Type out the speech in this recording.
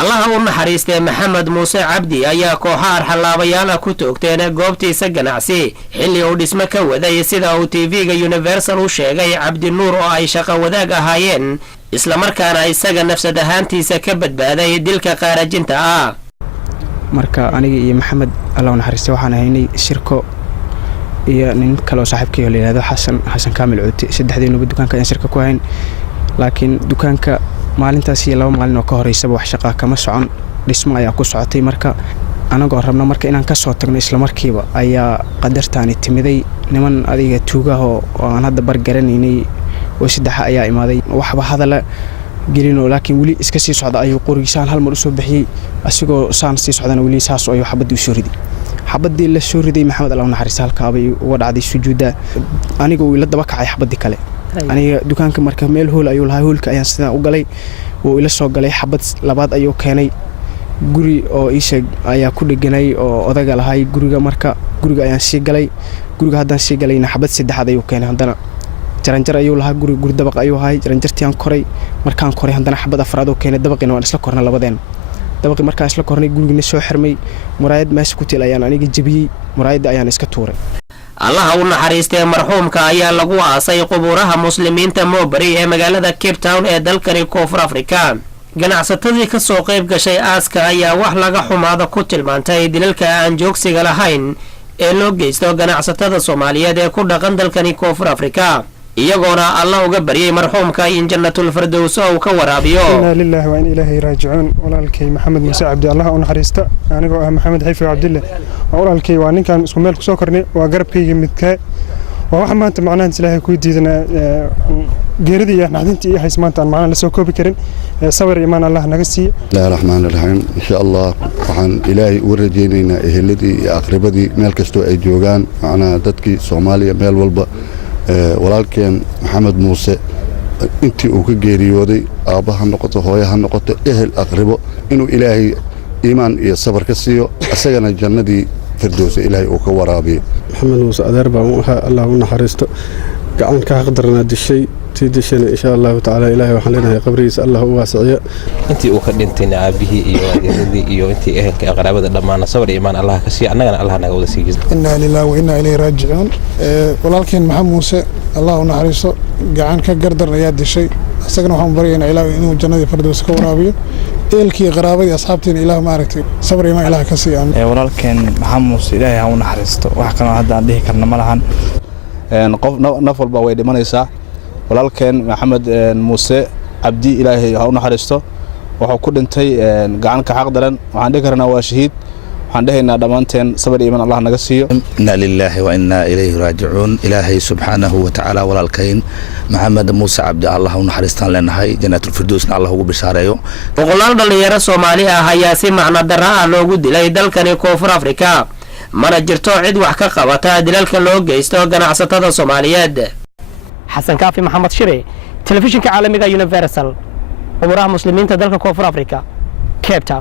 allaha u naxariistay maxamed muuse cabdi ayaa kooxa arxalaabayaal ah ku toogteen goobtiisa ganacsi xilli uu dhismo ka waday sida uu tv-ga universal u sheegay cabdi nuur oo ay shaqo wadaag ahaayeen islamarkaana isaga nafsad ahaantiisa ka badbaaday dilka qaarajinta ah. marka aniga iyo maxamed allah u naxariistay waxaan ahaynay shirko iyo nin kale oo saaxiibkay la yiraahdo xasan kaamil cuuti saddexdeenu dukaanka ayaan shirka ku hayn laakiin dukaanka maalintaas iyo 2 maalin oo ka horeysay wax shaqo kama socon dhismo ayaa ku socotay marka anagoo rabna marka inaan ka soo tagno isla markiiba ayaa qadartaani timiday niman adiga tuugaha oo aan hadda bar garanaynay oo saddex ayaa imaaday waxba hadala gelino laakiin wali iska sii socda ayuu qorigiisaan hal mar u soo bixiyay asigoo saan sii socdana wali saas oo xabad u soo riday xabadii la soo riday maxamed allah u naxariisto halka bay uga dhacday sujuuda aniga uu ila daba kacay xabadii kale aniga dukaanka marka meel hool ayuu lahaa hoolka ayaan sida u galay oo ila soo galay xabad labaad ayuu keenay guri oo isha ayaa ku dhiganay oo odaga lahay guriga marka guriga ayaan sii galay guriga haddaan sii galayna xabad saddexaad ayuu keenay haddana jaranjar ayuu lahaa guri dabaq ayuu haay jaranjartii aan koray markaan koray haddana xabad afraad oo keenay dabaqina waan isla kornay labadeen dabaqi markaan isla kornay gurigina soo xirmay muraayad meesha ku til ayaan aniga jabiyay muraayada ayaan iska tuuray. allaha u naxariistay marxuumka ayaa lagu aasay qubuuraha muslimiinta Moobari ee magaalada Cape Town ee dalkani Koonfur Afrika. ganacsatadii ka soo qayb gashay aaska ayaa wax laga xumaado ku tilmaantay dilalka aan joogsiga lahayn ee loo geysto ganacsatada Soomaaliyeed ee ku dhaqan dalkani Koonfur Afrika iyagoona Allah uga baryay marxuumka in jannatul firdaws uu ka waraabiyo. inna lillahi wa inna ilayhi raaji'uun. walaalkay maxamed muuse cabdi allah u naxariista anigoo ah maxamed xayfi cabdille walaalkay waa ninkan isku meel ku soo kornay waa garabkayga midka waa wax maanta macnaheed ilaahay ku diidana geerida iyo naxdintii iyo haysmaanta aan macnaheed la soo koobi karin sabir iimaan allah naga siiyo. bismillahir rahmaanir rahiim insha Allah waxaan ilaahay u rajaynaynaa eheladii iyo aqribadii meel kastoo ay joogaan macnaha dadkii Soomaaliya meel walba walaalkeen maxamed muuse intii uu ka geeriyooday aabaha noqoto hooyaha noqoto ehel aqribo inuu ilaahay iimaan iyo sabir ka siiyo asagana jannadii firdaws ilaahay uu ka waraabiyo. maxamed muuse adeer baa allah u naxariisto gacan ka xaqdarna dishay tidishana insha Allah ta'ala ilaahay waxaan leenahay qabrigiisa allah u waasiyo intii uu ka dhintay aabihii iyo adeeradii iyo intii ehelka aqraabada dhammaan sabir iimaan allah ka siiyo annagana allah naga wada siiyo. inna lillahi wa inna ilayhi raaji'uun. walaalkeen maxamed muuse allah u naxariisto gacan ka gardarna ayaa dishay asagana waxaan baryaynaa ilaahay inuu jannadii firdaws ka waraabiyo eelkii qaraabadii asxaabtiina ilaahay ma aragtay sabir iimaan ilaahay ka siiyo. walaalkeen maxamed muuse ilaahay ha u naxariisto wax kale hadda aan dhihi karna ma lahan qof naf walba way dhimanaysaa walaalkeen maxamed muuse cabdi ilaahay ha u naxariisto wuxuu ku dhintay gacan ka xaq daran waxaan dhihi karnaa waa shahiid waxaan dhahaynaa dhammaanteen sabir iimaan allah naga siiyo. inna lillahi wa inna ilayhi raaji'uun. ilaahay subxaanahu wa ta'ala walaalkeen maxamed muuse cabdi allah u naxariistaan leenahay jannatul firdawsna allah ugu bishaareeyo. boqolaal dhalinyaro Soomaali ah ayaa si macna darro ah loogu dilay dalkani Koonfur Afrika mana jirto cid wax ka qabata dilalka loo geysto ganacsatada Soomaaliyeed. xasan kaafi maxamed shire telefishinka caalamiga Universal qubuuraha muslimiinta dalka Koonfur Afrika Cape Town.